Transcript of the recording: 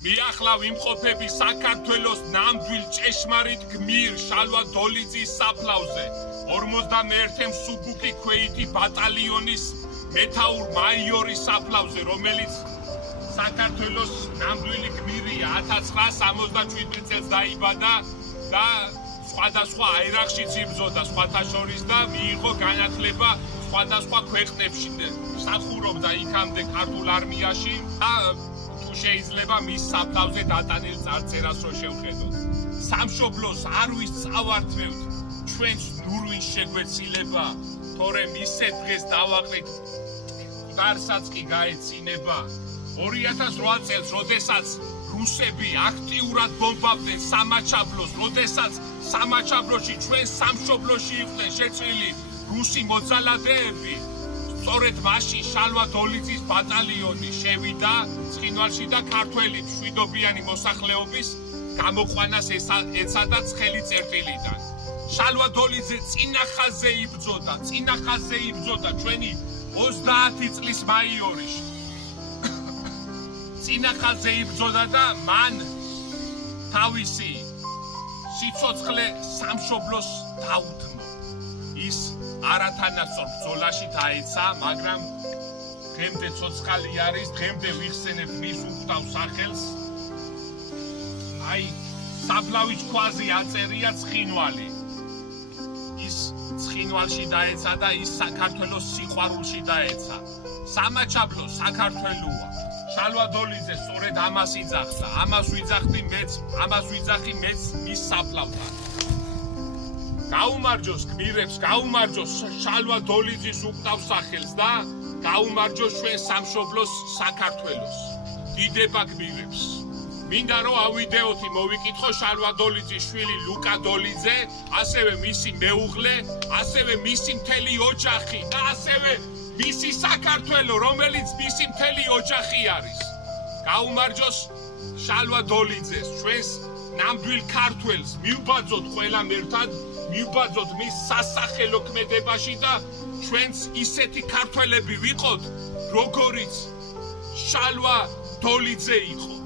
მიახლა ვიმყოფები საქართველოს ნამდვილ ჭეშმარიტ გმირ შალვა დოლიძის საფლავზე 51 მსუბუქი ქვეითი ბატალიონის მეთაურ მაიორის საფლავზე, რომელიც საქართველოს ნამდვილი გმირია, 1967 წელს დაიბადა და სხვადასხვა აერახშიც იბრძოდა სხვათა შორის და მიიღო განათლება სხვადასხვა ქვეყნებში, მსახურობდა იქამდე ქართულ არმიაში და თუ შეიძლება მის საფლავზე დატანილ წარწერას რო შევხედოთ. სამშობლოს არ ვისწავართმევთ ჩვენს ნურვინ შეგვეცილება, თორემ ისე დღეს დავაყრით მკვდარსაც კი გაეცინება. 2008 წელს, როდესაც რუსები აქტიურად ბომბავდნენ სამაჩაბლოს, როდესაც სამაჩაბლოში ჩვენ სამშობლოში იყვნენ შეწვილი რუსი მოძალადეები, სწორედ მაშინ შალვა დოლიძის ბატალიონი შევიდა ცხინვალში და ქართველი მშვიდობიანი მოსახლეობის გამოყვანას ეცადა ცხელი წერტილიდან. შალვა დოლიძე წინახაზე იბრძოდა ჩვენი 30 წლის მაიორიში. წინახაზე იბრძოდა და მან თავისი სიცოცხლე სამშობლოს დაუთმო. ის არათანასწორ ბრძოლაში დაეცა, მაგრამ დღემდე ცოცხალი არის, დღემდე ვიხსენებ მის უხდავ სახელს. აი, საფლავის ქვაზე აწერია ცხინვალი. ის ცხინვალში დაეცა და ის საქართველოს სიყვარულში დაეცა. სამაჩაბლო საქართველოა. შალვა დოლიძე სწორედ ამას იძახდა, ამას ვიძახი მეც მის საფლავთან. გაუმარჯოს გმირებს, გაუმარჯოს შალვა დოლიძის უყდავ სახელს და გაუმარჯოს ჩვენ სამშობლოს საქართველოს. დიდება გმირებს. მინდა რომ ავიდეოთი მოვიკითხო შალვა დოლიძის შვილი ლუკა დოლიძე, ასევე მისი მეუღლე, ასევე მისი მთელი ოჯახი და ასევე მისი საქართველო, რომელიც მისი მთელი ოჯახი არის. გაუმარჯოს შალვა დოლიძეს, ჩვენს ნამდვილ ქართველს, მივბაძოთ ყველამ ერთად, მივბაძოთ მის სასახელო ქმედებაში და ჩვენც ისეთი ქართველები ვიყოთ, როგორიც შალვა დოლიძე იყო.